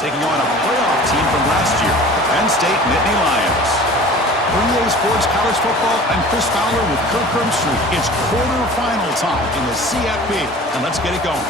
taking on a playoff team from last year, Penn State Nittany Lions. For EA Sports College Football, I'm Chris Fowler with Kirk Herbstreit. It's quarterfinal time in the CFP, and let's get it going.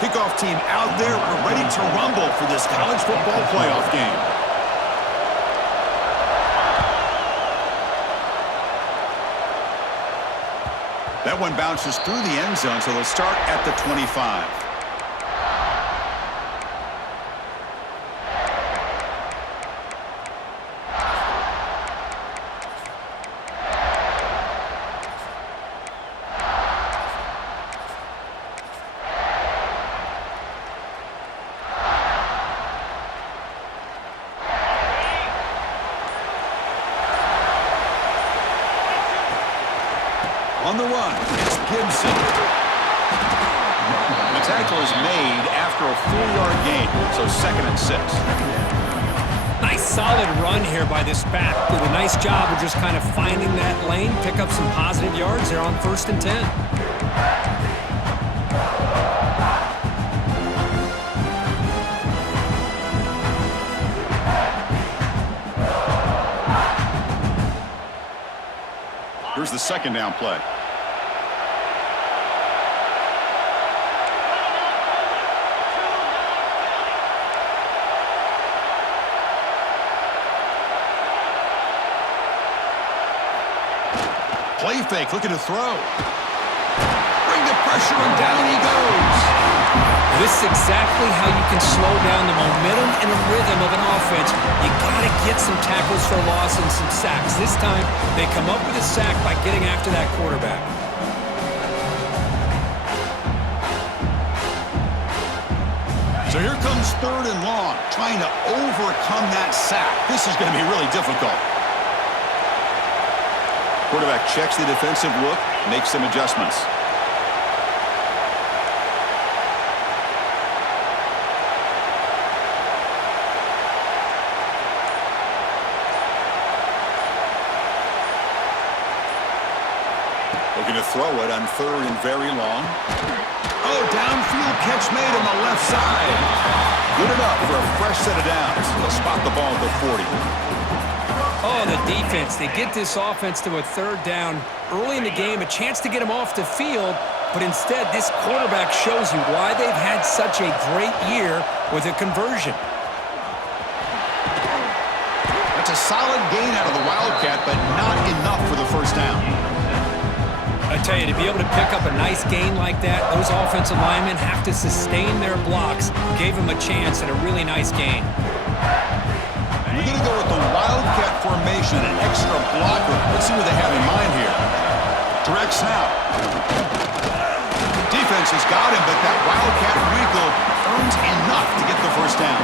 Kickoff team out there. We're ready to rumble for this college football playoff game. That one bounces through the end zone, so they'll start at the 25. On the run, it's Gibson. The tackle is made after a 4-yard gain, so 2nd and 6. Nice solid run here by this back. Did a nice job of just kind of finding that lane, pick up some positive yards there on 1st and 10. Here's the 2nd down play. Play fake, looking to throw. Bring the pressure, and down he goes. This is exactly how you can slow down the momentum and the rhythm of an offense. You got to get some tackles for loss and some sacks. This time, they come up with a sack by getting after that quarterback. So here comes 3rd and long, trying to overcome that sack. This is going to be really difficult. Quarterback checks the defensive look, makes some adjustments. Looking to throw it on 3rd and very long. Oh, downfield catch made on the left side. Good enough for a fresh set of downs. They'll spot the ball at the 40. Oh, the defense. They get this offense to a 3rd down early in the game, a chance to get them off the field, but instead this quarterback shows you why they've had such a great year with a conversion. That's a solid gain out of the Wildcat, but not enough for the 1st down. I tell you, to be able to pick up a nice gain like that, those offensive linemen have to sustain their blocks. Gave them a chance at a really nice gain. We're going to go with the Wildcat formation, an extra blocker. Let's see what they have in mind here. Direct snap. Defense has got him, but that Wildcat wrinkle earns enough to get the 1st down.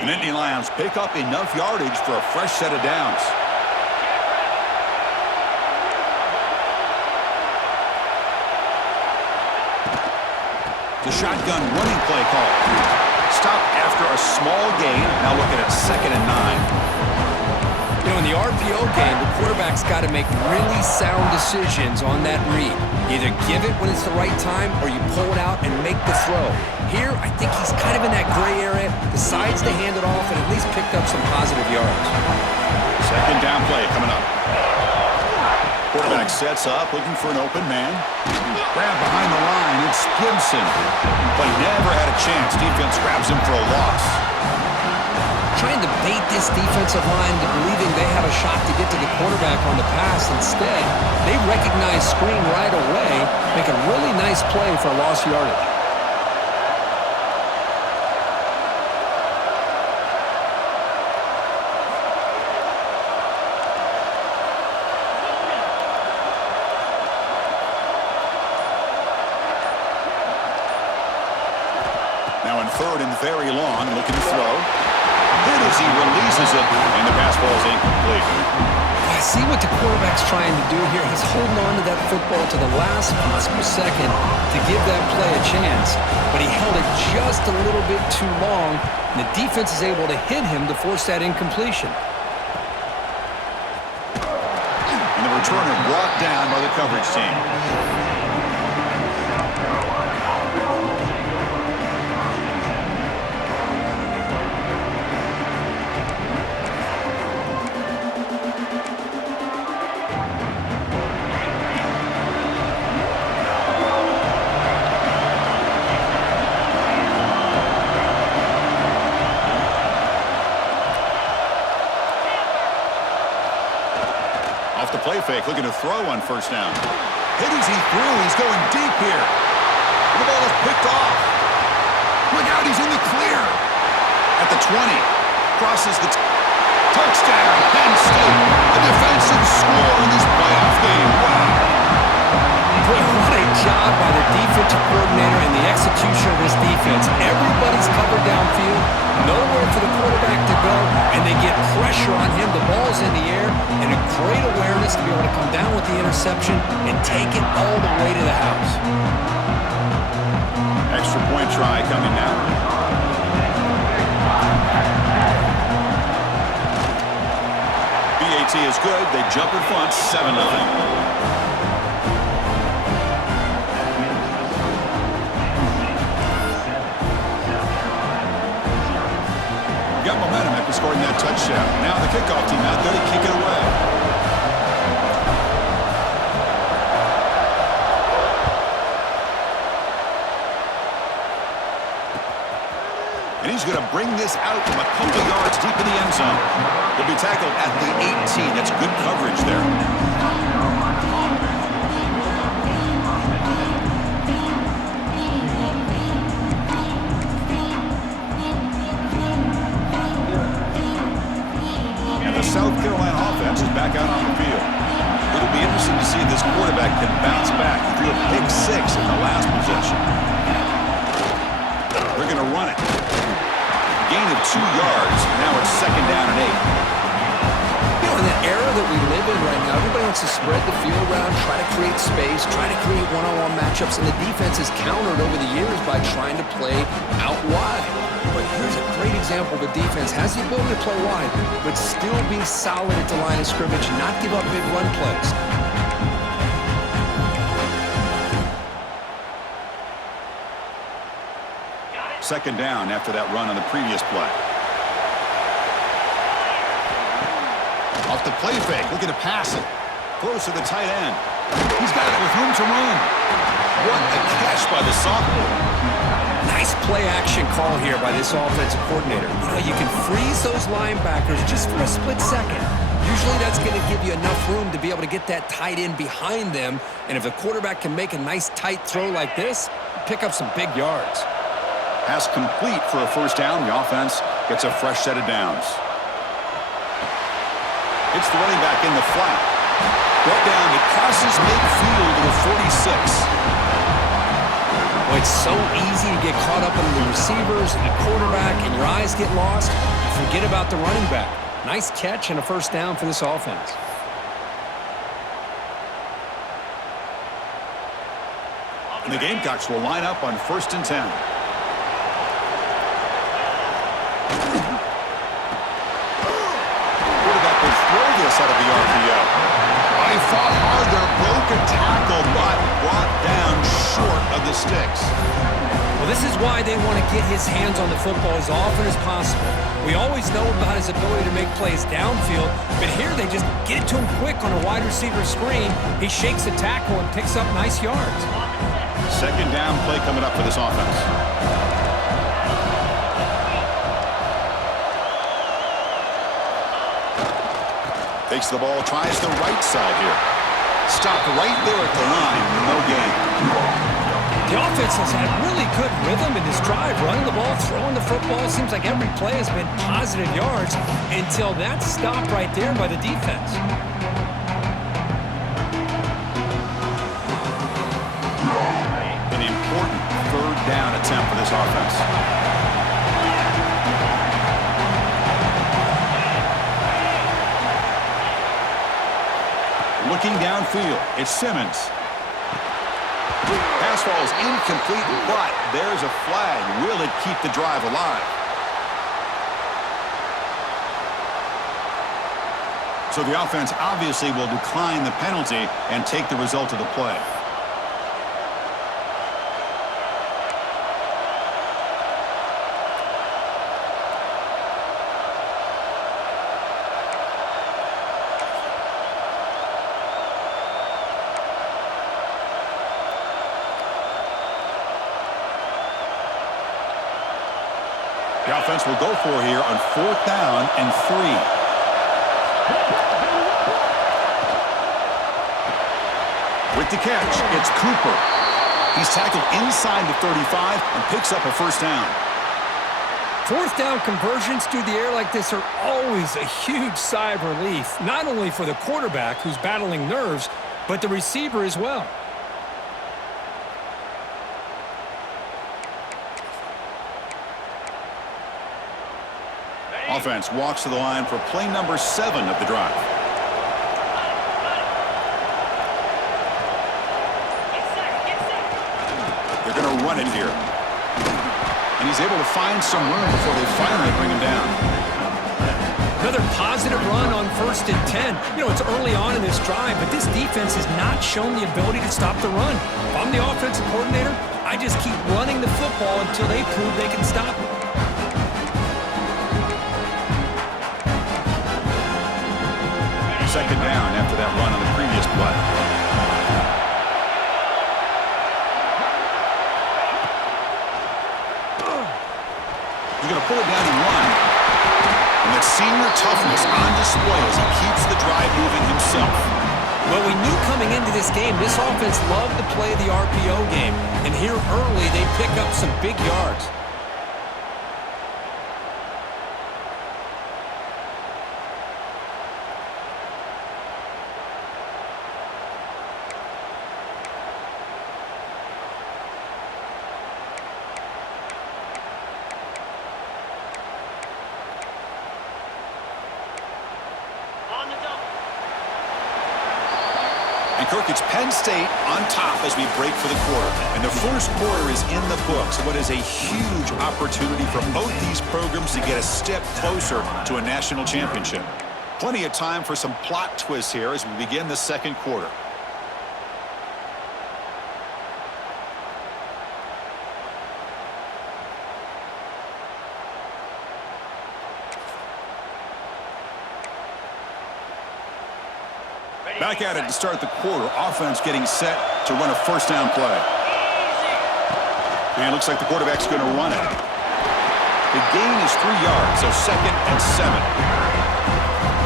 The Nittany Lions pick up enough yardage for a fresh set of downs. The shotgun running play call. Stop after a small gain. Now looking at 2nd and 9. You know, in the RPO game, the quarterback's got to make really sound decisions on that read. Either give it when it's the right time or you pull it out and make the throw. Here, I think he's kind of in that gray area, decides to hand it off and at least picked up some positive yards. 2nd down play coming up. Quarterback sets up, looking for an open man. Grab behind the line, it's Gibson. But he never had a chance. Defense grabs him for a loss. Trying to bait this defensive line to believing they have a shot to get to the quarterback on the pass. Instead, they recognize screen right away, make a really nice play for lost yardage. third and very long, looking to throw. Hit as he releases it, and the pass ball is incomplete. I see what the quarterback's trying to do here. He's holding on to that football to the last possible second to give that play a chance, but he held it just a little bit too long, and the defense is able to hit him to force that incompletion. And the returner brought down by the coverage team. Off the play fake, looking to throw on first down. Hit as he threw. He's going deep here. The ball is picked off. Look out, he's in the clear. At the 20. Crosses the touchdown. Penn State. A defensive score in this playoff game. Wow. Boy, what a job by the defensive coordinator and the execution of this defense. Everybody's covered downfield, nowhere for the quarterback to go, and they get pressure on him. The ball's in the air, and a great awareness to be able to come down with the interception and take it all the way to the house. Extra point try coming now. BAT is good. They jump in front, 7-9. Got momentum after scoring that touchdown. Now the kickoff team out there to kick it away. And he's going to bring this out from a couple of yards deep in the end zone. He'll be tackled at the 18. That's good coverage there. South Carolina offense is back out on the field. It'll be interesting to see if this quarterback can bounce back. He threw a pick 6 in the last possession. They're going to run it. Gain of 2 yards. Now it's 2nd down and 8. You know, in the era that we live in right now, everybody wants to spread the field around, try to create space, try to create one-on-one matchups, and the defense has countered over the years by trying to play out wide. But here's a great example. The defense has the ability to play wide, but still be solid at the line of scrimmage, not give up big run plays. Second down after that run on the previous play. Off the play fake, looking to pass it. Close to the tight end. He's got it with room to run. What a catch by the sophomore. Nice play-action call here by this offensive coordinator. You know, you can freeze those linebackers just for a split second. Usually that's going to give you enough room to be able to get that tight end behind them, and if the quarterback can make a nice tight throw like this, pick up some big yards. Pass complete for a first down. The offense gets a fresh set of downs. It's the running back in the flat. Brought down to crosses midfield to the 46. Well, it's so easy to get caught up in the receivers and the quarterback, and your eyes get lost. You forget about the running back. Nice catch and a first down for this offense. And the Gamecocks will line up on 1st and 10. Quarterback will throw this out of the RPO. He fought hard there, broke a tackle, but brought down short of the sticks. Well, this is why they want to get his hands on the football as often as possible. We always know about his ability to make plays downfield, but here they just get it to him quick on a wide receiver screen. He shakes the tackle and picks up nice yards. Second down play coming up for this offense. Takes the ball, tries the right side here. Stopped right there at the line, no gain. The offense has had really good rhythm in this drive, running the ball, throwing the football. It seems like every play has been positive yards until that stop right there by the defense. An important third down attempt for this offense. Looking downfield, it's Simmons. Pass falls incomplete, but there's a flag. Will it keep the drive alive? So the offense obviously will decline the penalty and take the result of the play. The offense will go for here on 4th down and 3. With the catch, it's Cooper. He's tackled inside the 35 and picks up a first down. 4th down conversions through the air like this are always a huge sigh of relief, not only for the quarterback who's battling nerves, but the receiver as well. Offense walks to the line for play number 7 of the drive. They're going to run it here. And he's able to find some room before they finally bring him down. Another positive run on 1st and 10. You know, it's early on in this drive, but this defense has not shown the ability to stop the run. If I'm the offensive coordinator, I just keep running the football until they prove they can stop it. Second down after that run on the previous play. He's going to pull it down and run. And that senior toughness on display as he keeps the drive moving himself. Well, we knew coming into this game, this offense loved to play the RPO game. And here early, they pick up some big yards. And Kirk, it's Penn State on top as we break for the quarter. And the first quarter is in the books. What is a huge opportunity for both these programs to get a step closer to a national championship. Plenty of time for some plot twists here as we begin the second quarter. Back at it to start the quarter. Offense getting set to run a first down play. And it looks like the quarterback's going to run it. The gain is 3 yards, so 2nd and 7.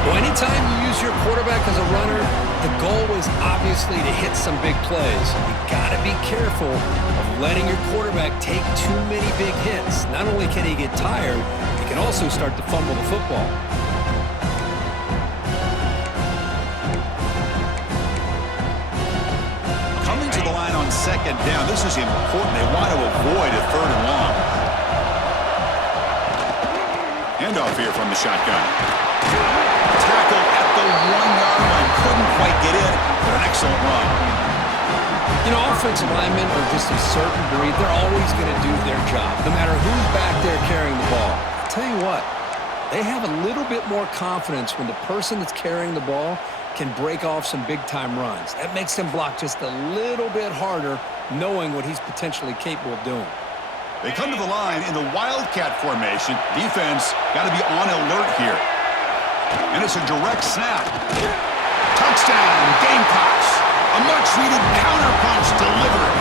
Well, anytime you use your quarterback as a runner, the goal is obviously to hit some big plays. You got to be careful of letting your quarterback take too many big hits. Not only can he get tired, he can also start to fumble the football. On 2nd down. This is important. They want to avoid a 3rd and long. Handoff here from the shotgun. Tackle at the 1-yard line. Couldn't quite get in, but an excellent run. You know, offensive linemen are just a certain breed. They're always going to do their job, no matter who's back there carrying the ball. I'll tell you what, they have a little bit more confidence when the person that's carrying the ball can break off some big-time runs. That makes him block just a little bit harder, knowing what he's potentially capable of doing. They come to the line in the Wildcat formation. Defense got to be on alert here. And it's a direct snap. Touchdown, Gamecocks. A much-needed counterpunch delivered.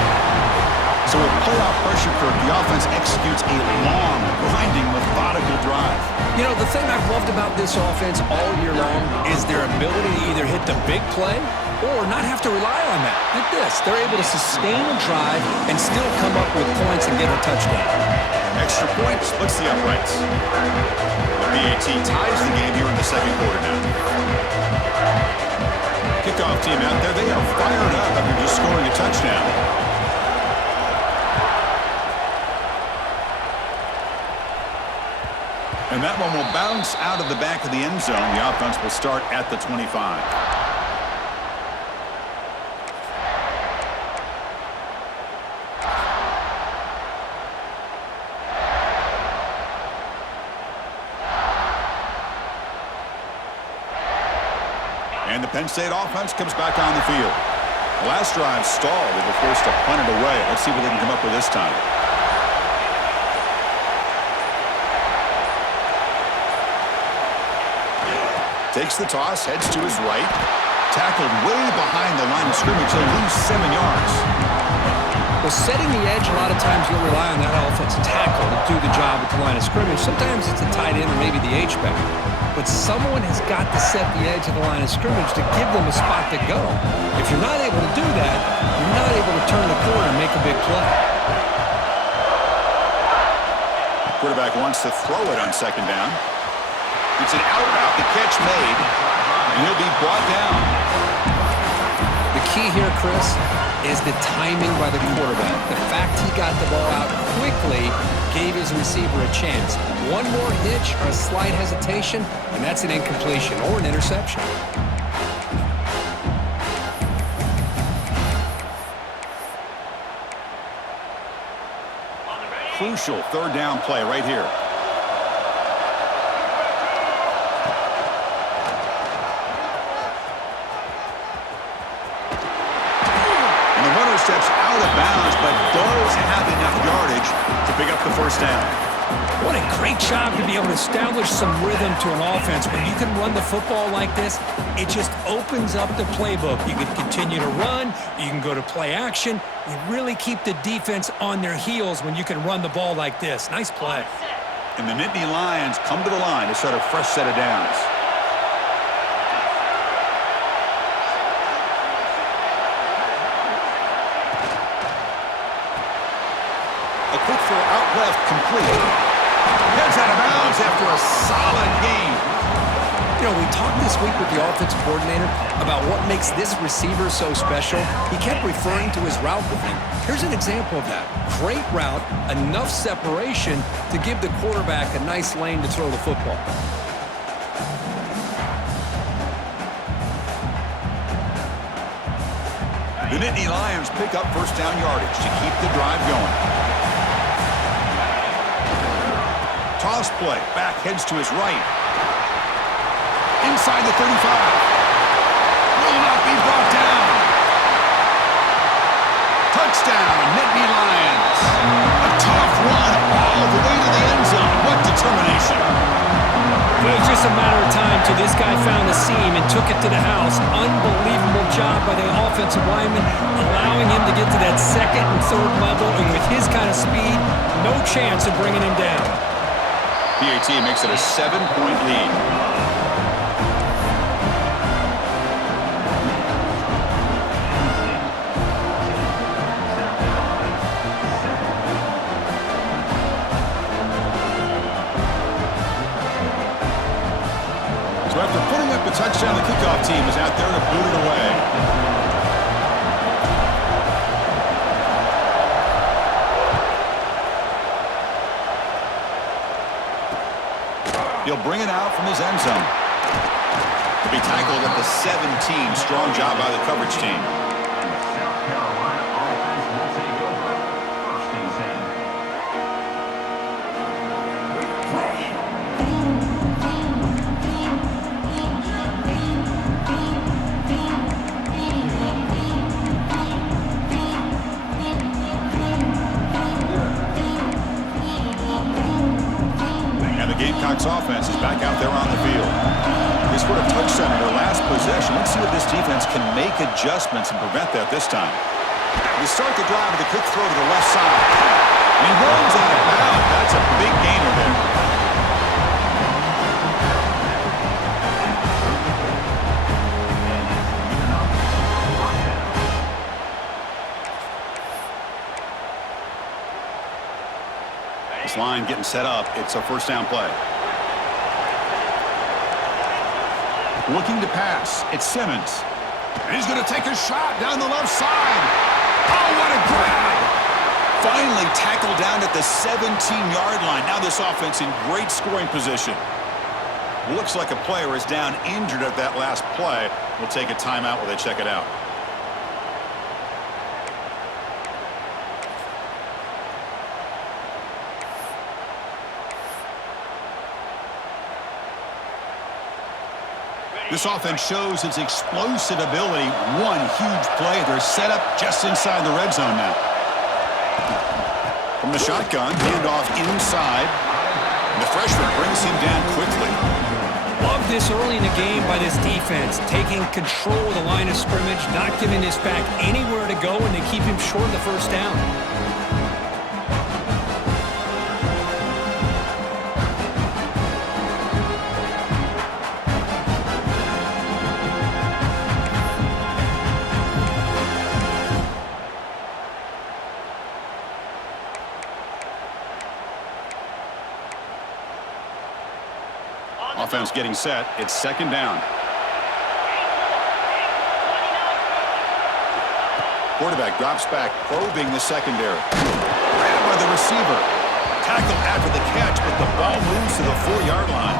So with playoff pressure, Kirk, the offense executes a long, grinding, methodical drive. You know, the thing I've loved about this offense all year long is their ability to either hit the big play or not have to rely on that. Like this, they're able to sustain a drive and still come up with points and get a touchdown. Extra point splits the uprights. The PAT ties the game here in the second quarter now. Kickoff team out there, they are fired up after just scoring a touchdown. And that one will bounce out of the back of the end zone. The offense will start at the 25. Penn State offense comes back on the field. The last drive stalled. They were forced to punt it away. Let's see what they can come up with this time. Takes the toss, heads to his right. Tackled way behind the line of scrimmage. He'll lose 7 yards. Well, setting the edge, a lot of times you'll rely on that offensive tackle to do the job at the line of scrimmage. Sometimes it's a tight end or maybe the H-back. But someone has got to set the edge of the line of scrimmage to give them a spot to go. If you're not able to do that, you're not able to turn the corner and make a big play. Quarterback wants to throw it on second down. It's an out route, the catch made, and he'll be brought down. The key here, Chris, is the timing by the quarterback. The fact he got the ball out quickly gave his receiver a chance. One more hitch or a slight hesitation, and that's an incompletion or an interception. Crucial third down play right here. Steps out of bounds, but does have enough yardage to pick up the first down. What a great job to be able to establish some rhythm to an offense. When you can run the football like this, it just opens up the playbook. You can continue to run. You can go to play action. You really keep the defense on their heels when you can run the ball like this. Nice play. And the Nittany Lions come to the line to start a fresh set of downs. A quick throw out left, complete. Heads out of bounds after a solid game. You know, we talked this week with the offensive coordinator about what makes this receiver so special. He kept referring to his route with him. Here's an example of that. Great route, enough separation to give the quarterback a nice lane to throw the football. The Nittany Lions pick up first down yardage to keep the drive going. Toss play, back heads to his right. Inside the 35. Will not be brought down. Touchdown, Nittany Lions. A tough run all the way to the end zone. What determination. It was just a matter of time till this guy found a seam and took it to the house. Unbelievable job by the offensive lineman, allowing him to get to that second and third level, and with his kind of speed, no chance of bringing him down. PAT makes it a 7-point lead. So after putting up a touchdown, the kickoff team is out there to boot it away. He'll bring it out from his end zone. He'll be tackled at the 17. Strong job by the coverage team. Gamecocks offense is back out there on the field. They scored a touchdown in their last possession. Let's see if this defense can make adjustments and prevent that this time. They start the drive with a quick throw to the left side. And he runs out of bounds. That's a big gainer there. Line getting set up. It's a first down play. Looking to pass. It's Simmons. And he's going to take a shot down the left side. Oh, what a grab. Finally tackled down at the 17-yard line. Now this offense in great scoring position. Looks like a player is down injured at that last play. We'll take a timeout while they check it out. This offense shows its explosive ability. One huge play. They're set up just inside the red zone now. From the shotgun, handoff inside. And the freshman brings him down quickly. Love this early in the game by this defense, taking control of the line of scrimmage, not giving this back anywhere to go, and they keep him short of the first down. Offense getting set. It's second down. Quarterback drops back, probing the secondary. Grabbed by the receiver. Tackle after the catch, but the ball moves to the 4-yard line.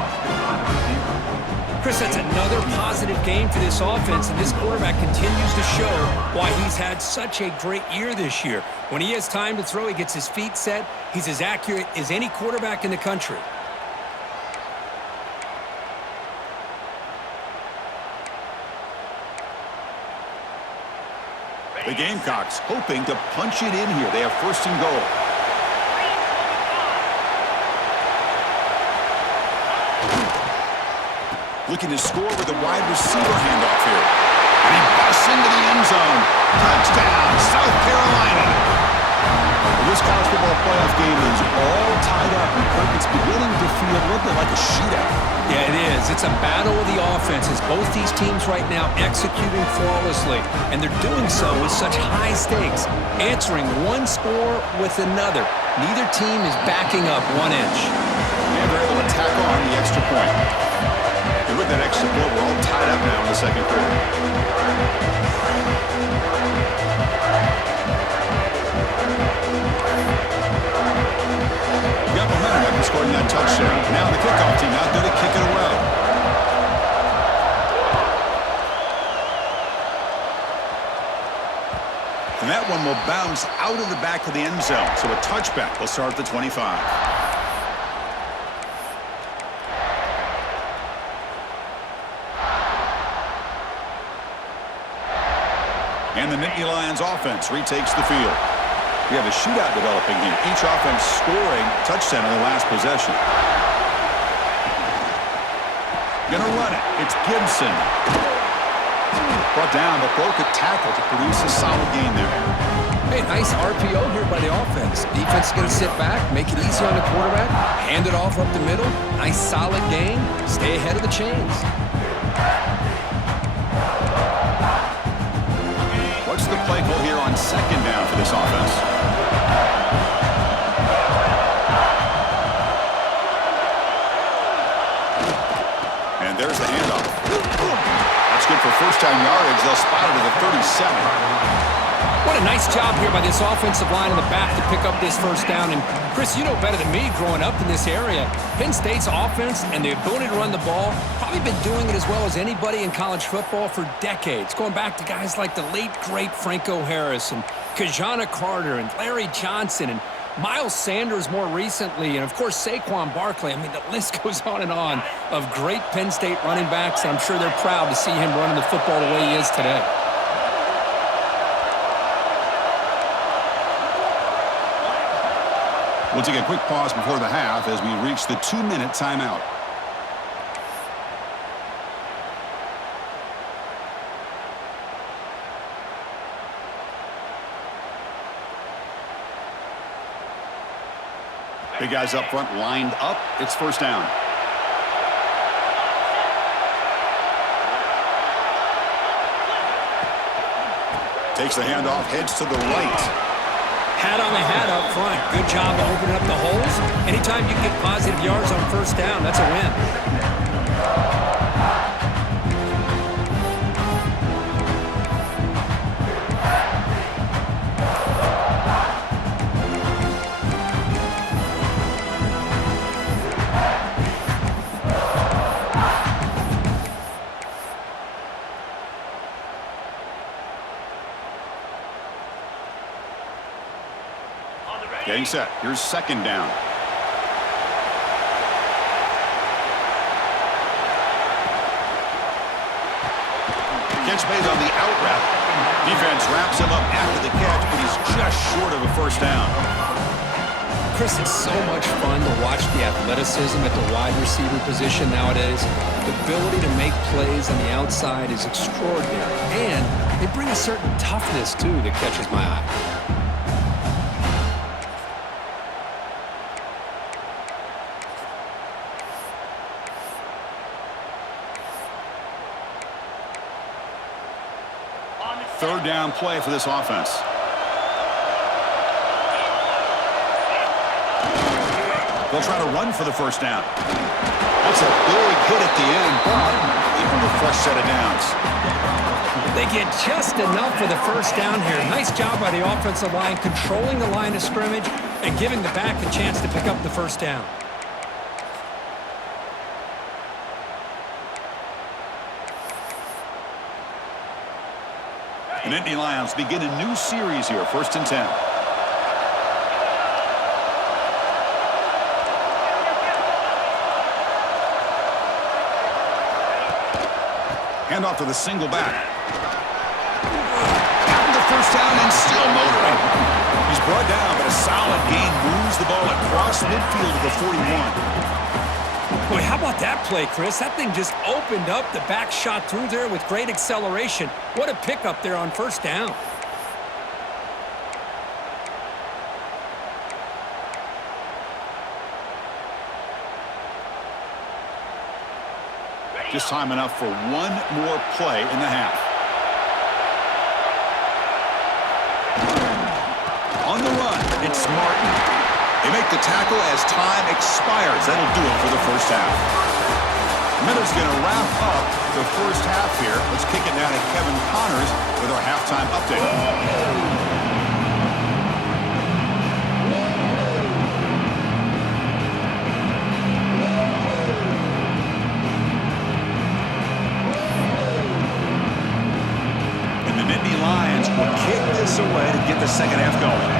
Chris, that's another positive game for this offense, and this quarterback continues to show why he's had such a great year this year. When he has time to throw, he gets his feet set. He's as accurate as any quarterback in the country. The Gamecocks hoping to punch it in here. They have first and goal. Looking to score with a wide receiver handoff here. And he busts into the end zone. Touchdown, South Carolina. This college football playoff game is all tied up, and Kirk, it's beginning to feel a little bit like a shootout. Yeah, it is. It's a battle of the offenses. Both these teams right now executing flawlessly, and they're doing so with such high stakes, answering one score with another. Neither team is backing up 1 inch. And they're able to tack on the extra point. And with that extra point, we're all tied up now in the second quarter. Got momentum after scoring that touchdown. Now the kickoff team out there to kick it away. And that one will bounce out of the back of the end zone. So a touchback will start at the 25. And the Nittany Lions offense retakes the field. We have a shootout developing here. Each offense scoring a touchdown on their last possession. Gonna run it. It's Gibson. Brought down, but broke a tackle to produce a solid gain there. Hey, nice RPO here by the offense. Defense is going to sit back, make it easy on the quarterback, hand it off up the middle. Nice solid gain. Stay ahead of the chains. What's the play call here on second down for this offense? And there's the handoff. That's good for first-down yardage. They'll spot it at the 37. What a nice job here by this offensive line in the back to pick up this first down. And, Chris, you know better than me growing up in this area. Penn State's offense and the ability to run the ball, probably been doing it as well as anybody in college football for decades, going back to guys like the late, great Franco Harris and Kajana Carter and Larry Johnson and Miles Sanders more recently, and, of course, Saquon Barkley. I mean, the list goes on and of great Penn State running backs, and I'm sure they're proud to see him running the football the way he is today. We'll take a quick pause before the half as we reach the 2-minute timeout. Big guys up front lined up. It's first down. Takes the handoff, heads to the right. Hat on the hat up front. Good job of opening up the holes. Anytime you can get positive yards on first down, that's a win. Getting set. Here's second down. catch made on the out route. Defense wraps him up after the catch, but he's just short of a first down. Chris, it's so much fun to watch the athleticism at the wide receiver position nowadays. The ability to make plays on the outside is extraordinary, and they bring a certain toughness, too, that catches my eye. Third down play for this offense. They'll try to run for the first down. That's a big hit at the end, but even with a fresh set of downs. They get just enough for the first down here. Nice job by the offensive line, controlling the line of scrimmage and giving the back a chance to pick up the first down. The Nittany Lions begin a new series here, 1st and 10. Handoff to the single back. Gotten the first down and still motoring. He's brought down, but a solid gain moves the ball across midfield to the 41. Boy, how about that play, Chris? That thing just opened up. The back shot through there with great acceleration. What a pickup there on first down. Just time enough for one more play in the half. On the run, it's Martin. They make the tackle as time expires. That'll do it for the first half. Miller's going to wrap up the first half here. Let's kick it now to Kevin Connors with our halftime update. Lions will kick this away to get the second half going.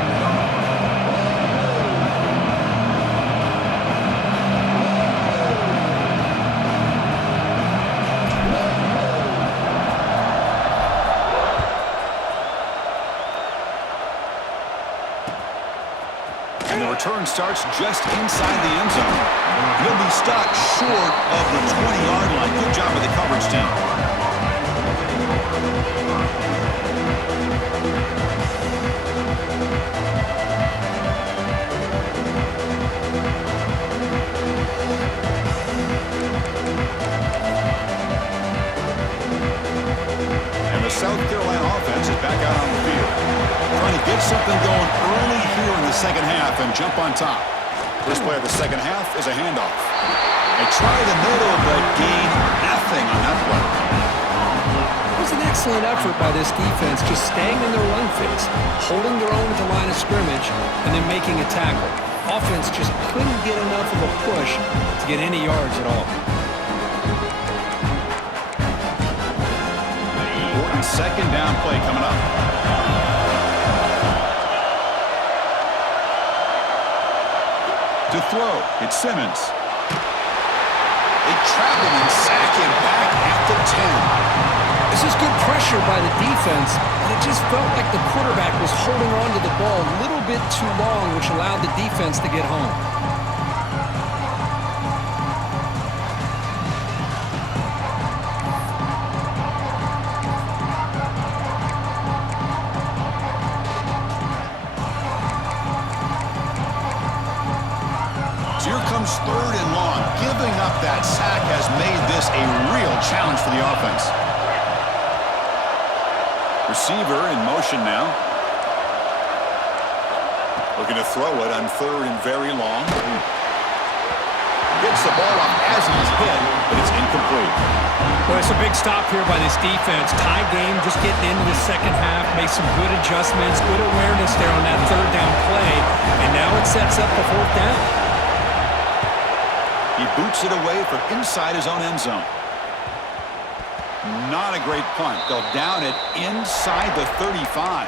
And the return starts just inside the end zone. He'll be stopped short of the 20-yard line. Good job of the coverage team. South Carolina offense is back out on the field. Trying to get something going early here in the second half and jump on top. First play of the second half is a handoff. They try the middle, but gain nothing on that play. It was an excellent effort by this defense, just staying in their run phase, holding their own at the line of scrimmage, and then making a tackle. Offense just couldn't get enough of a push to get any yards at all. Second down play coming up. To throw, it's Simmons. They trap him and sack him back at the 10. This is good pressure by the defense, but it just felt like the quarterback was holding on to the ball a little bit too long, which allowed the defense to get home. Third and long. Giving up that sack has made this a real challenge for the offense. Receiver in motion now. Looking to throw it on third and very long. Gets the ball up as he's hit, but it's incomplete. Well, it's a big stop here by this defense. Tie game, just getting into the second half. Made some good adjustments, good awareness there on that third down play. And now it sets up the fourth down. He boots it away from inside his own end zone. Not a great punt. They'll down it inside the 35.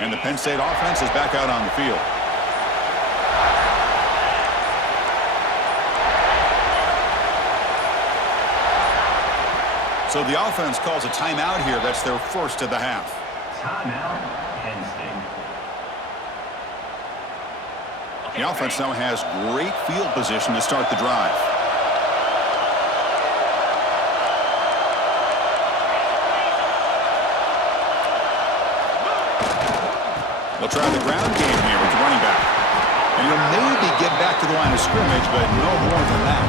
And the Penn State offense is back out on the field. So the offense calls a timeout here. That's their first of the half. Timeout, Penn State. The offense now has great field position to start the drive. They'll try the ground game here with the running back. And he'll maybe get back to the line of scrimmage, but no more than that.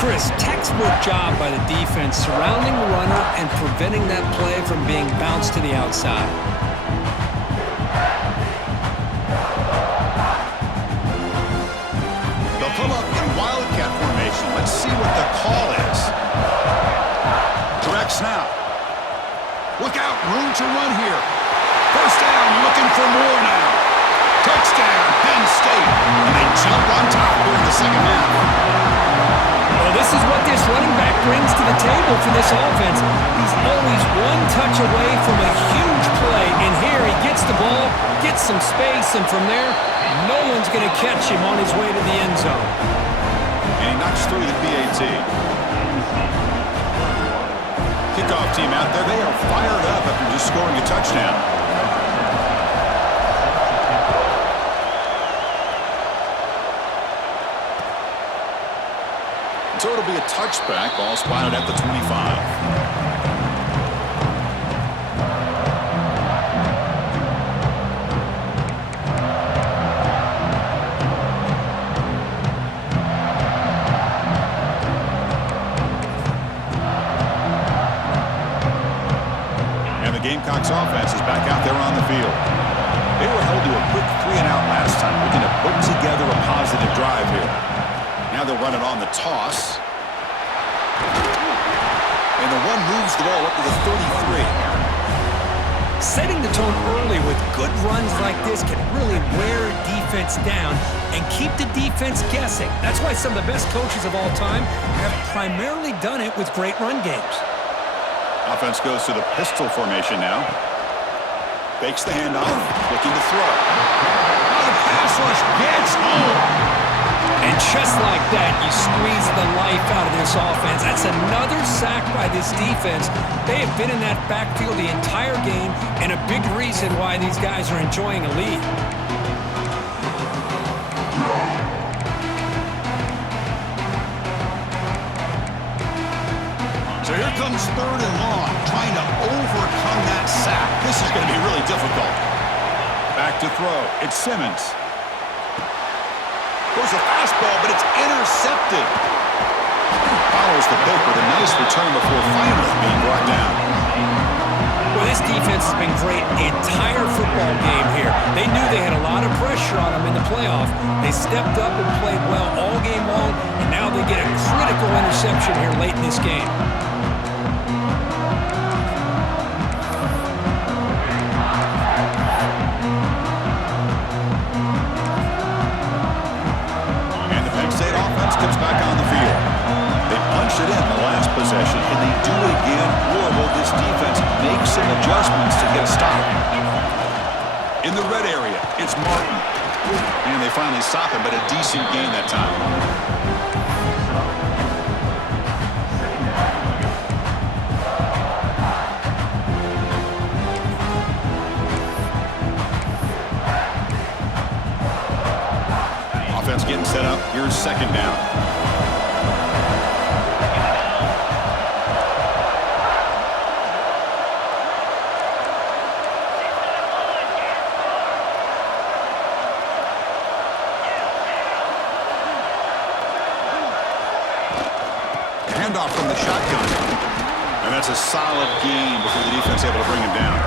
Chris, textbook job by the defense surrounding the runner and preventing that play from being bounced to the outside. They'll come up in wildcat formation. Let's see what the call is. Direct snap. Look out, room to run here. First down, looking for more now. Touchdown, Penn State. And they jump on top here in the second half. Well, this is what this running back brings to the table for this offense. He's always one touch away from a huge play. And here he gets the ball, gets some space, and from there, no one's going to catch him on his way to the end zone. And he knocks through the PAT. Kickoff team out there. They are fired up after just scoring a touchdown. So it'll be a touchback, ball spotted at the 25. And the Gamecocks offense is back out there on the field. They were held to a quick 3-and-out last time, looking to put together a positive drive here. Now they'll run it on the toss. And the one moves the ball up to the 33. Setting the tone early with good runs like this can really wear a defense down and keep the defense guessing. That's why some of the best coaches of all time have primarily done it with great run games. Offense goes to the pistol formation now. Fakes the handoff, looking to throw. Oh, the pass rush gets home. And just like that, you squeeze the life out of this offense. That's another sack by this defense. They have been in that backfield the entire game, and a big reason why these guys are enjoying a lead. So here comes 3rd and long, trying to overcome that sack. This is going to be really difficult. Back to throw. It's Simmons. Goes a fastball, but it's intercepted. Follows the pick with a nice return before finally being brought down. Well, this defense has been great the entire football game here. They knew they had a lot of pressure on them in the playoff. They stepped up and played well all game long, and now they get a critical interception here late in this game. Comes back on the field. They punch it in the last possession, and they do it again, or will this defense make some adjustments to get a stop? In the red area, it's Martin. And they finally stop him, but a decent gain that time. Offense getting set up. Here's 2nd down. Handoff from the shotgun. And that's a solid gain before the defense able to bring him down.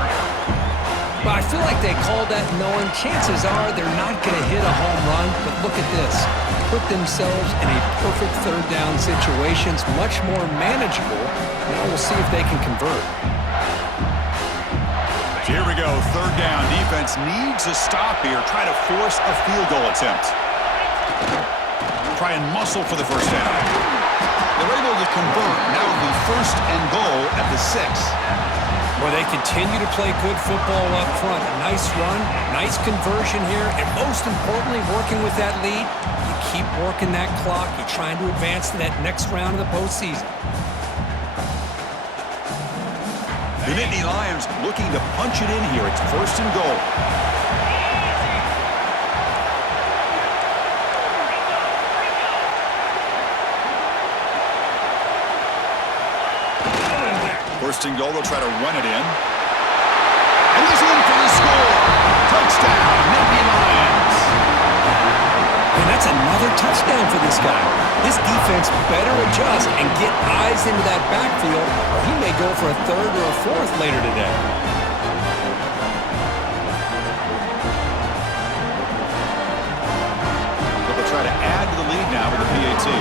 But I feel like they called that knowing chances are they're not going to hit a home run. But look at this. Put themselves in a perfect 3rd down situation. It's much more manageable. Now we'll see if they can convert. So here we go. 3rd down. Defense needs a stop here. Try to force a field goal attempt. Try and muscle for the 1st down. They're able to convert. Now it'll be 1st and goal at the 6. Well, they continue to play good football up front. A nice run, nice conversion here, and most importantly, working with that lead, you keep working that clock. You're trying to advance to that next round of the postseason. The Nittany Lions looking to punch it in here. It's 1st and goal. First and goal, they'll try to run it in. And he's in for the score. Touchdown, Nittany Lions. And that's another touchdown for this guy. This defense better adjust and get eyes into that backfield, or he may go for a 3rd or a 4th later today. But they'll try to add to the lead now with the PAT.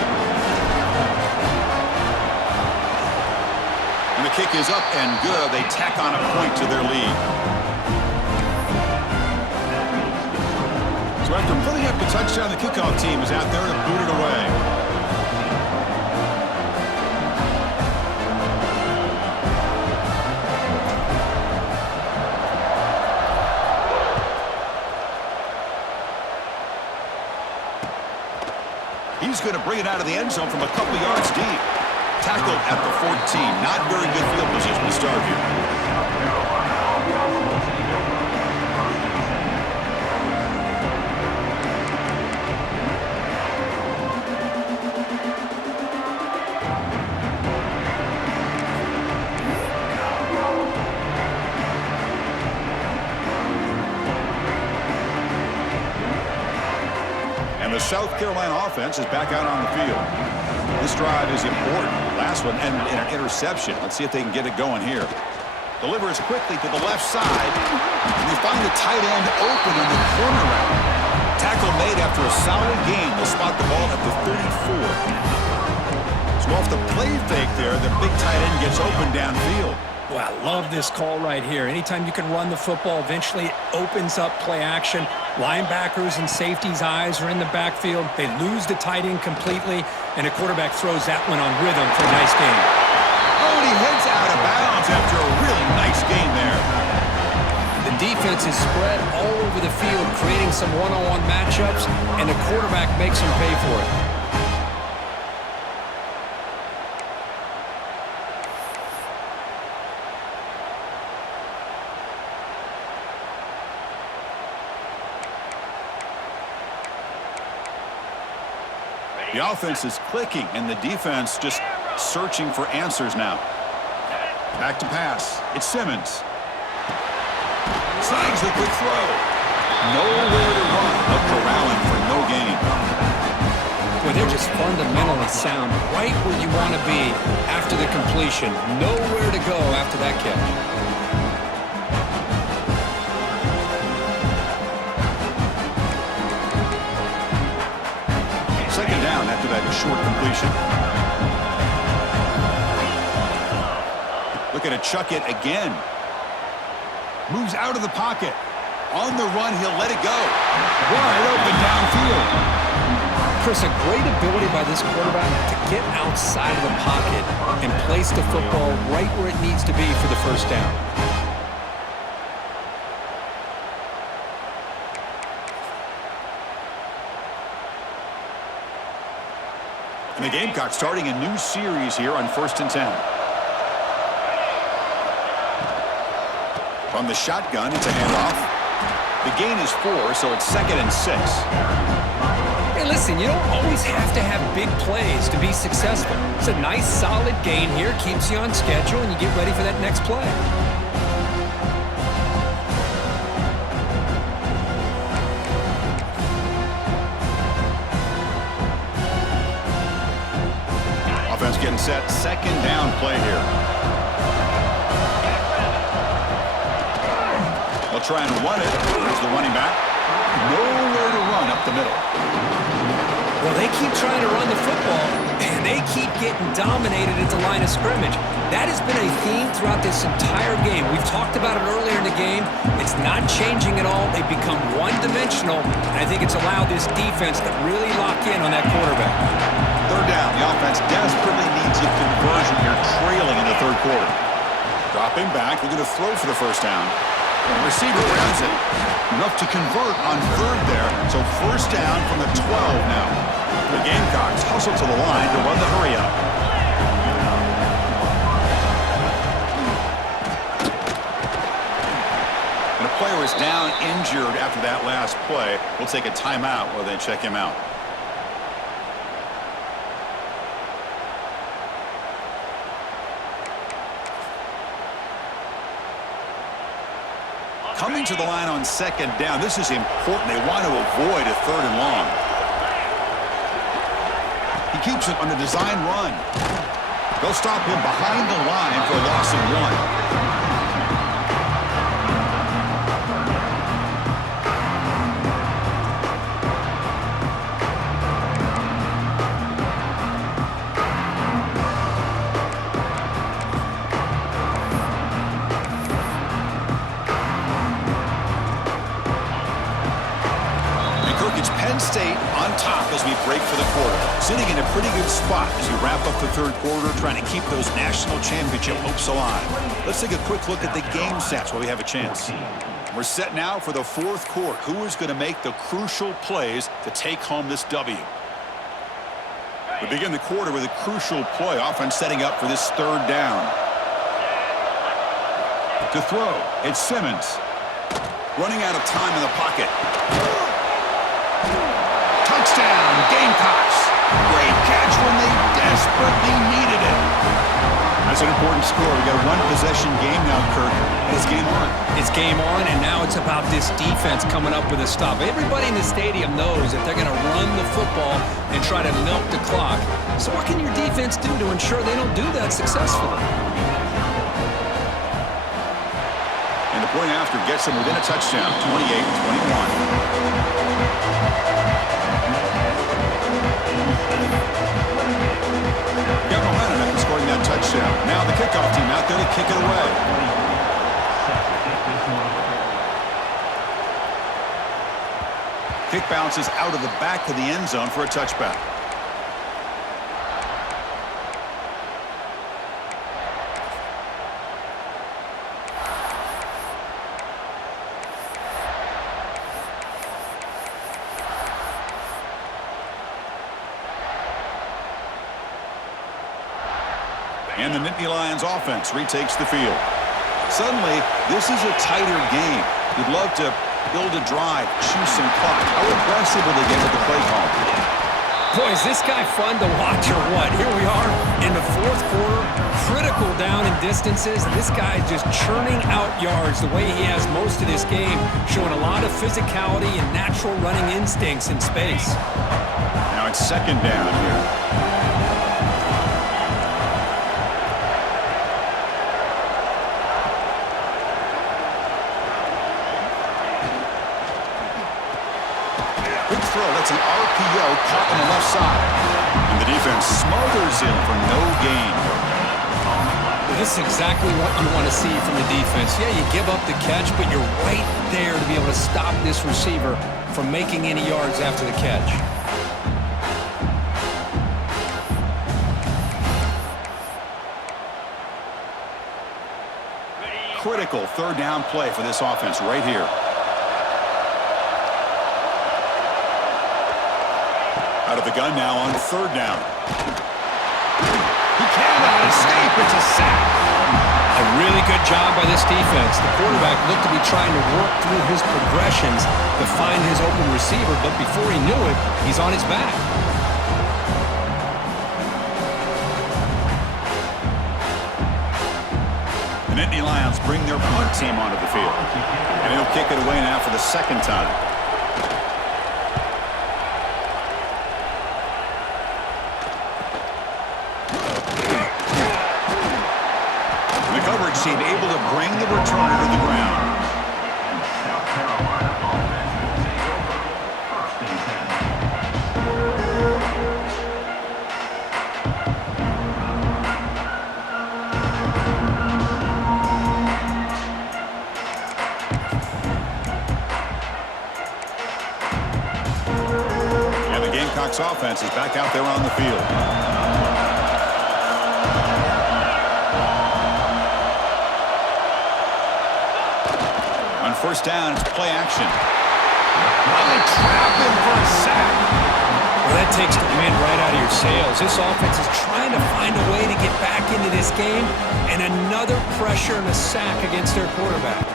And the kick is up and good. They tack on a point to their lead. So after putting up the touchdown, the kickoff team is out there to boot it away. He's going to bring it out of the end zone from a couple yards deep. Tackled at the 14. Not very good field position to start here. And the South Carolina offense is back out on the field. This drive is important. Last one ended in an interception. Let's see if they can get it going here. Delivers quickly to the left side. And they find the tight end open in the corner route. Tackle made after a solid gain. They'll spot the ball at the 34. So off the play fake there, the big tight end gets open downfield. Well, I love this call right here. Anytime you can run the football, eventually it opens up play action. Linebackers and safeties' eyes are in the backfield. They lose the tight end completely, and the quarterback throws that one on rhythm for a nice gain. Oh, and he heads out of bounds after a really nice gain there. The defense is spread all over the field, creating some one-on-one matchups, and the quarterback makes them pay for it. The offense is clicking, and the defense just searching for answers now. Back to pass. It's Simmons. Slides the quick throw. Nowhere to run, but corralling for no gain. Well, they're just fundamentally sound, right where you want to be after the completion. Nowhere to go after that catch. Second down after that short completion. Looking to chuck it again. Moves out of the pocket. On the run, he'll let it go. Wide open downfield. Chris, a great ability by this quarterback to get outside of the pocket and place the football right where it needs to be for the first down. And the Gamecocks starting a new series here on 1st and 10. From the shotgun, it's a handoff. The gain is 4, so it's 2nd and 6. Hey, listen, you don't always have to have big plays to be successful. It's a nice, solid gain here, keeps you on schedule, and you get ready for that next play. Offense getting set. 2nd down play here. They'll try and run it. There's the running back. Nowhere to run up the middle. Well, they keep trying to run the football, and they keep getting dominated at the line of scrimmage. That has been a theme throughout this entire game. We've talked about it earlier in the game. It's not changing at all. They've become one-dimensional, and I think it's allowed this defense to really lock in on that quarterback. 3rd down. The offense desperately needs a conversion here, trailing in the 3rd quarter. Dropping back, looking to throw for the first down. And the receiver grabs it. Enough to convert on third there. So first down from the 12 now. The Gamecocks hustle to the line to run the hurry up. And a player is down injured after that last play. We'll take a timeout while they check him out. Coming to the line on second down. This is important. They want to avoid a third and long. He keeps it on a design run. They'll stop him behind the line for a loss of 1. State on top as we break for the quarter. Sitting in a pretty good spot as we wrap up the third quarter, trying to keep those national championship hopes alive. Let's take a quick look at the game stats while we have a chance. We're set now for the fourth quarter. Who is going to make the crucial plays to take home this W? We begin the quarter with a crucial play. Offense setting up for this third down. To throw, it's Simmons. Running out of time in the pocket. Touchdown, Gamecocks. Great catch when they desperately needed it. That's an important score. We got a one-possession game now, Kirk, and it's game on. It's game on, and now it's about this defense coming up with a stop. Everybody in the stadium knows that they're going to run the football and try to milk the clock. So what can your defense do to ensure they don't do that successfully? And the point after gets them within a touchdown, 28-21. Got momentum after scoring that touchdown. Now the kickoff team out there to kick it away. Kick bounces out of the back of the end zone for a touchback. And the Nittany Lions offense retakes the field. Suddenly, this is a tighter game. You'd love to build a drive, choose some clock. How aggressive will they get with the play call? Boy, is this guy fun to watch or what? Here we are in the fourth quarter, critical down in distances, and this guy is just churning out yards the way he has most of this game, showing a lot of physicality and natural running instincts in space. Now it's second down here. It's an RPO caught on the left side. And the defense smothers him for no gain. This is exactly what you want to see from the defense. Yeah, you give up the catch, but you're right there to be able to stop this receiver from making any yards after the catch. Critical third down play for this offense right here. Out of the gun now on third down. He cannot escape. It's a sack. A really good job by this defense. The quarterback looked to be trying to work through his progressions to find his open receiver, but before he knew it, he's on his back. The Nittany Lions bring their punt team onto the field. And he'll kick it away now for the second time. Team able to bring the returner to the ground. South Carolina offense first and 10. And the Gamecocks offense is back out there on the field. first down. It's play action. Well, they trap him for a sack. Well, that takes the wind right out of your sails. This offense is trying to find a way to get back into this game, and another pressure and a sack against their quarterback.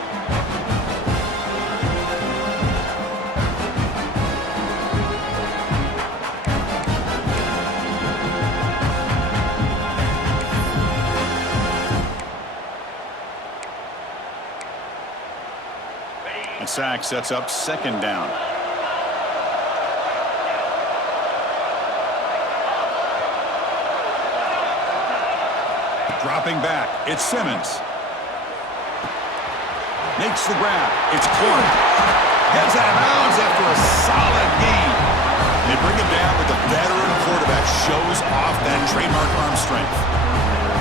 The sack sets up second down. Dropping back, it's Simmons. Makes the grab, it's Clark. Gets out of bounds after a solid gain. They bring him down, but the veteran quarterback shows off that trademark arm strength.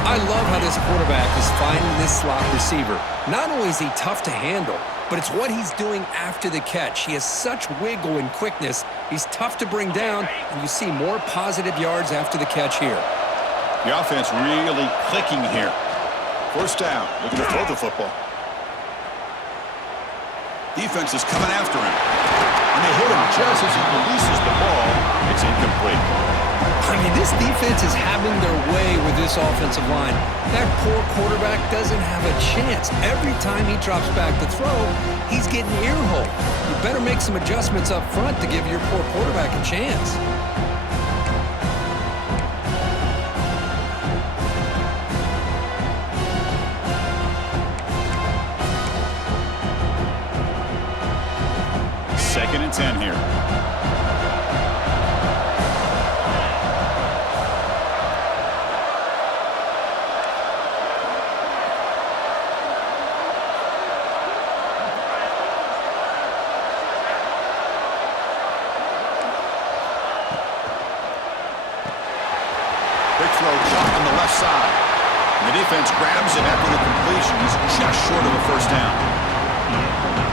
I love how this quarterback is finding this slot receiver. Not only is he tough to handle, but it's what he's doing after the catch. He has such wiggle and quickness. He's tough to bring down, and you see more positive yards after the catch here. The offense really clicking here. First down, looking to throw the football. Defense is coming after him. And they hit him just as he releases the ball. It's incomplete. I mean, this defense is having their way with this offensive line. That poor quarterback doesn't have a chance. Every time he drops back to throw, he's getting ear-hole. You better make some adjustments up front to give your poor quarterback a chance. Second and 10 here. Big throw caught on the left side. And the defense grabs him after the completion. He's just short of a first down.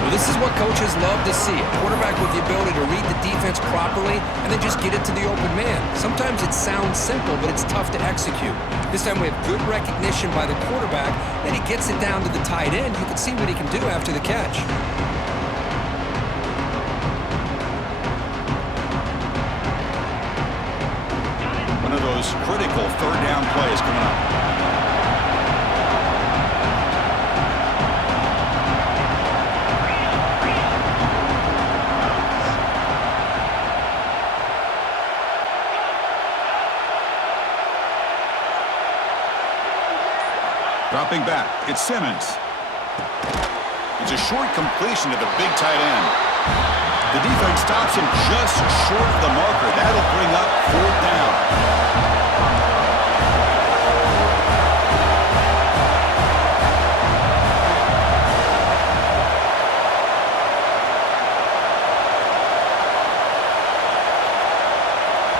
Well, this is what coaches love to see. A quarterback with the ability to read the defense properly and then just get it to the open man. Sometimes it sounds simple, but it's tough to execute. This time we have good recognition by the quarterback. Then he gets it down to the tight end. You can see what he can do after the catch. One of those critical third down plays coming up. Dropping back, it's Simmons. It's a short completion to the big tight end. The defense stops him just short of the marker. That'll bring up fourth down.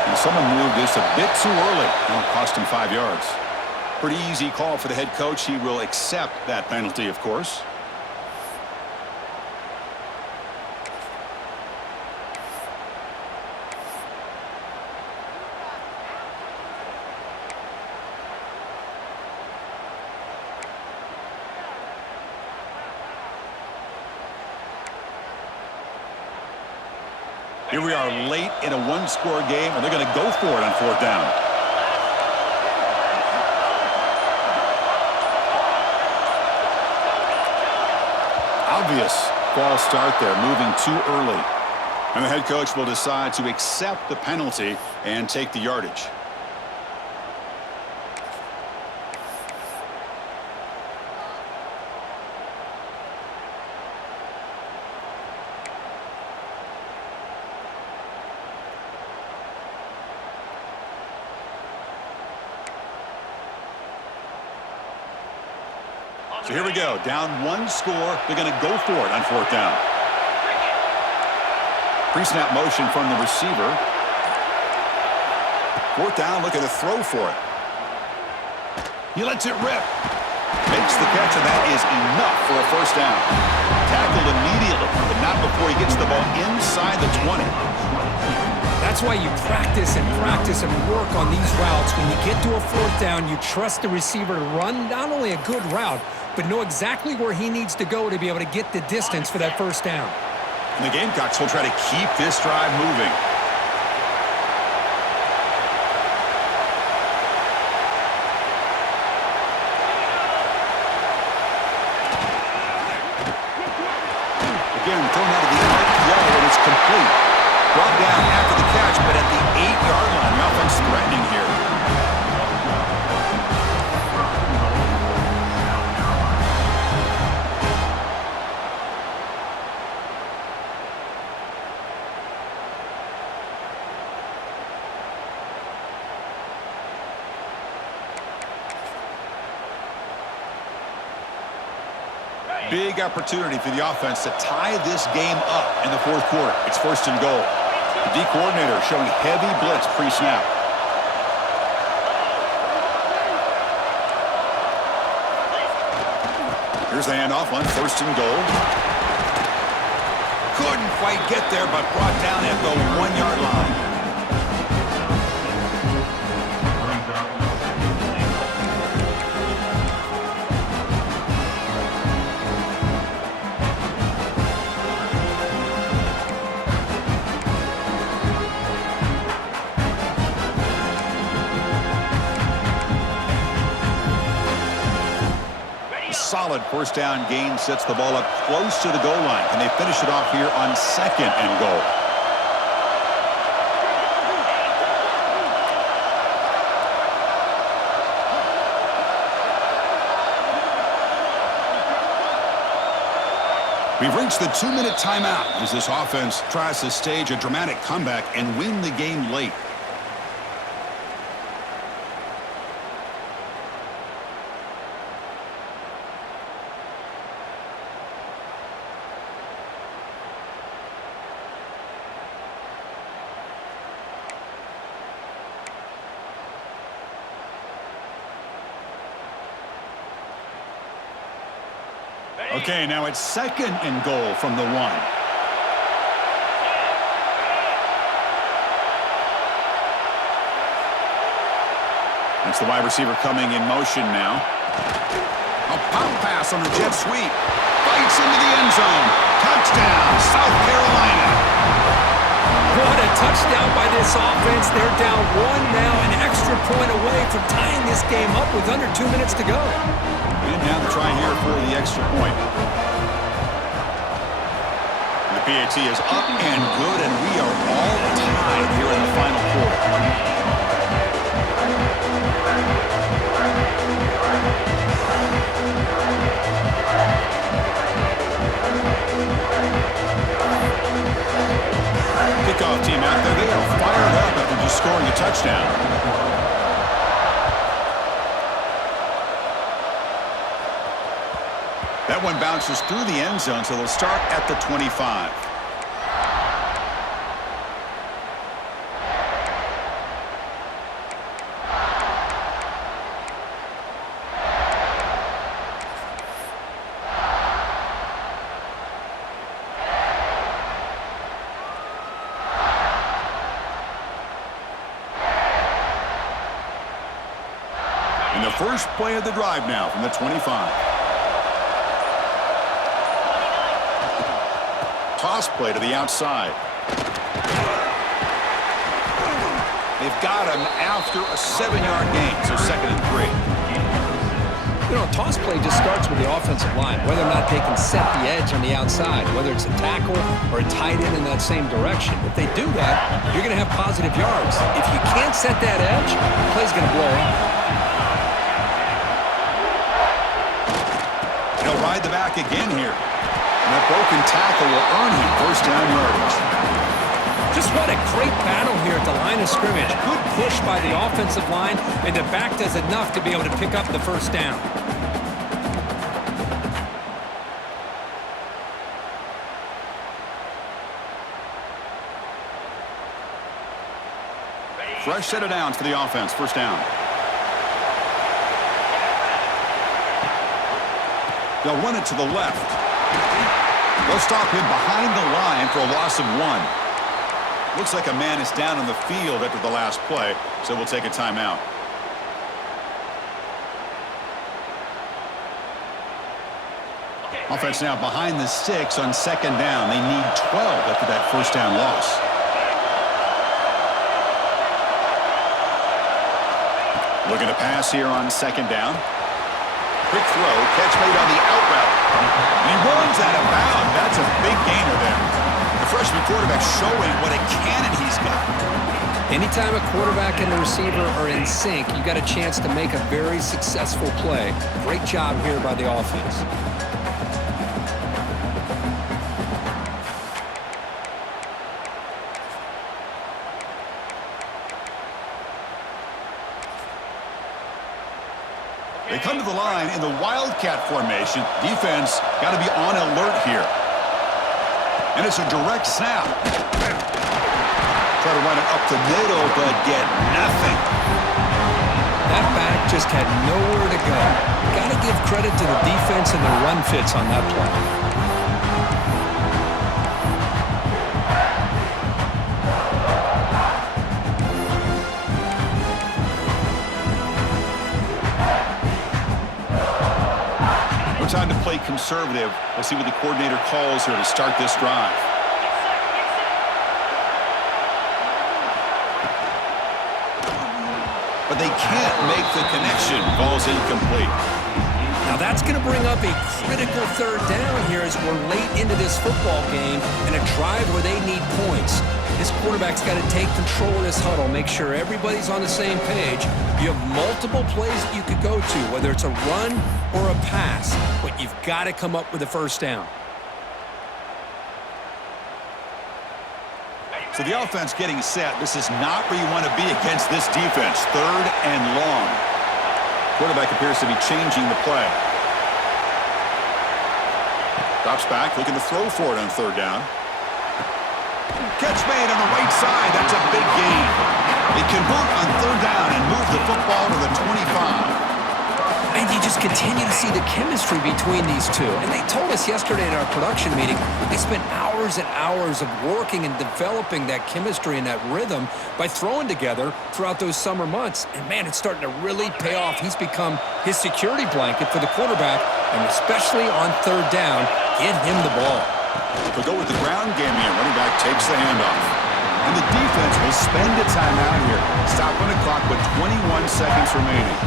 And someone moved this a bit too early. It'll cost him 5 yards. Pretty easy call for the head coach. He will accept that penalty, of course. Here we are late in a one-score game, and they're going to go for it on fourth down. Obvious false start there, moving too early. And the head coach will decide to accept the penalty and take the yardage. So here we go, down one score. They're going to go for it on fourth down. Pre-snap motion from the receiver. Fourth down, looking to throw for it. He lets it rip. Makes the catch, and that is enough for a first down. Tackled immediately, but not before he gets the ball inside the 20. That's why you practice and work on these routes. When you get to a fourth down, you trust the receiver to run not only a good route, but know exactly where he needs to go to be able to get the distance for that first down. And the Gamecocks will try to keep this drive moving. Again, thrown out of the RPO, and it's complete. Brought down after the catch, but at the 8-yard line. The offense threatening here. Big opportunity for the offense to tie this game up in the fourth quarter. It's first and goal. The D coordinator showing heavy blitz pre-snap. Here's the handoff on first and goal. Couldn't quite get there, but brought down at the 1-yard line. Solid first down gain sets the ball up close to the goal line. Can they finish it off here on second and goal? We've reached the 2-minute timeout as this offense tries to stage a dramatic comeback and win the game late. Okay, now it's second and goal from the 1. It's the wide receiver coming in motion now. A pop pass on the jet sweep. Bites into the end zone. Touchdown, South Carolina. What a touchdown by this offense. They're down 1 now, an extra point away from tying this game up with under 2 minutes to go. And now the try here for the extra point. The PAT is up and good, and we are all tied here in the final quarter. Kickoff team out there, they are fired up after just scoring a touchdown. That one bounces through the end zone, so they'll start at the 25. And the first play of the drive now from the 25. Toss play to the outside. They've got him after a 7-yard gain, so second and 3. You know, a toss play just starts with the offensive line, whether or not they can set the edge on the outside, whether it's a tackle or a tight end in that same direction. If they do that, you're going to have positive yards. If you can't set that edge, the play's going to blow up. He'll ride the back again here. And that broken tackle will earn him first down yardage. Just what a great battle here at the line of scrimmage. Good push by the offensive line, and the back does enough to be able to pick up the first down. Fresh set of downs for the offense. First down. They'll run it to the left. They'll stop him behind the line for a loss of 1. Looks like a man is down on the field after the last play, so we'll take a timeout. Offense now behind the 6 on second down. They need 12 after that first down loss. Looking to pass here on second down. Quick throw, catch made on the out route. And he runs out of bounds. That's a big gainer there. The freshman quarterback showing what a cannon he's got. Anytime a quarterback and the receiver are in sync, you got a chance to make a very successful play. Great job here by the offense. They come to the line in the Wildcat formation. Defense got to be on alert here. And it's a direct snap. Try to run it up the middle, but get nothing. That back just had nowhere to go. Got to give credit to the defense and the run fits on that play. Time to play conservative. We'll see what the coordinator calls here to start this drive. But they can't make the connection. Ball's incomplete. Now that's going to bring up a critical third down here as we're late into this football game and a drive where they need points. This quarterback's got to take control of this huddle, make sure everybody's on the same page. You have multiple plays that you could go to, whether it's a run or a pass, but you've got to come up with a first down. So the offense getting set. This is not where you want to be against this defense. Third and long. Quarterback appears to be changing the play. Drops back, looking to throw for it on third down. Catch made on the right side. That's a big gain. They convert on third down and move the football to the 25. And you just continue to see the chemistry between these two. And they told us yesterday in our production meeting, they spent hours and hours of working and developing that chemistry and that rhythm by throwing together throughout those summer months. And, man, it's starting to really pay off. He's become his security blanket for the quarterback, and especially on third down, get him the ball. They'll go with the ground game here. Running back takes the handoff. And the defense will spend a timeout here. Stopping the clock with 21 seconds remaining.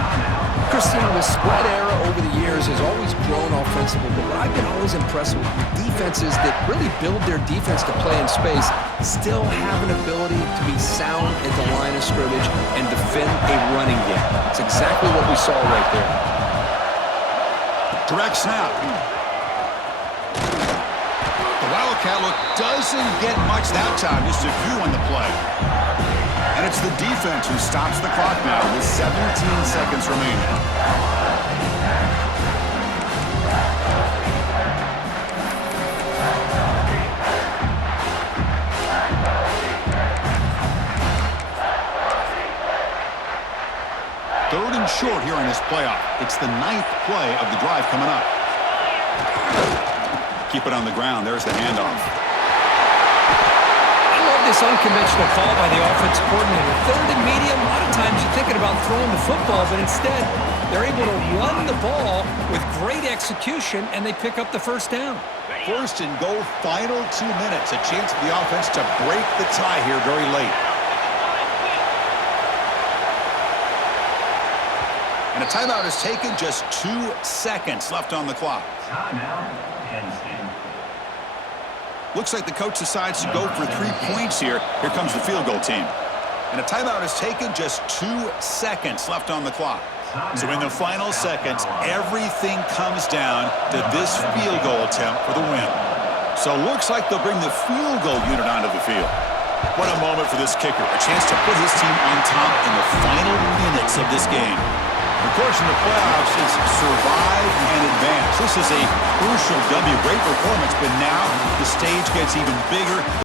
Christian, the spread era over the years has always grown offensively, but what I've been always impressed with defenses that really build their defense to play in space still have an ability to be sound at the line of scrimmage and defend a running game. It's exactly what we saw right there. Direct snap. The Wildcat look doesn't get much that time, just a few on the play. And it's the defense who stops the clock now with 17 seconds remaining. Third and short here in this playoff. It's the 9th play of the drive coming up. Keep it on the ground. There's the handoff. This unconventional call by the offensive coordinator. Third and medium, a lot of times you're thinking about throwing the football, but instead they're able to run the ball with great execution, and they pick up the first down. First and goal, final 2 minutes. A chance for the offense to break the tie here very late. And a timeout is taken, just 2 seconds left on the clock. Timeout, Penn State. Looks like the coach decides to go for 3 points here. Here comes the field goal team. And a timeout is taken, just 2 seconds left on the clock. So in the final seconds, everything comes down to this field goal attempt for the win. So looks like they'll bring the field goal unit onto the field. What a moment for this kicker. A chance to put his team on top in the final minutes of this game. Of course, in the playoffs, it's survive and advance. This is a crucial W. Great performance, but now the stage gets even bigger.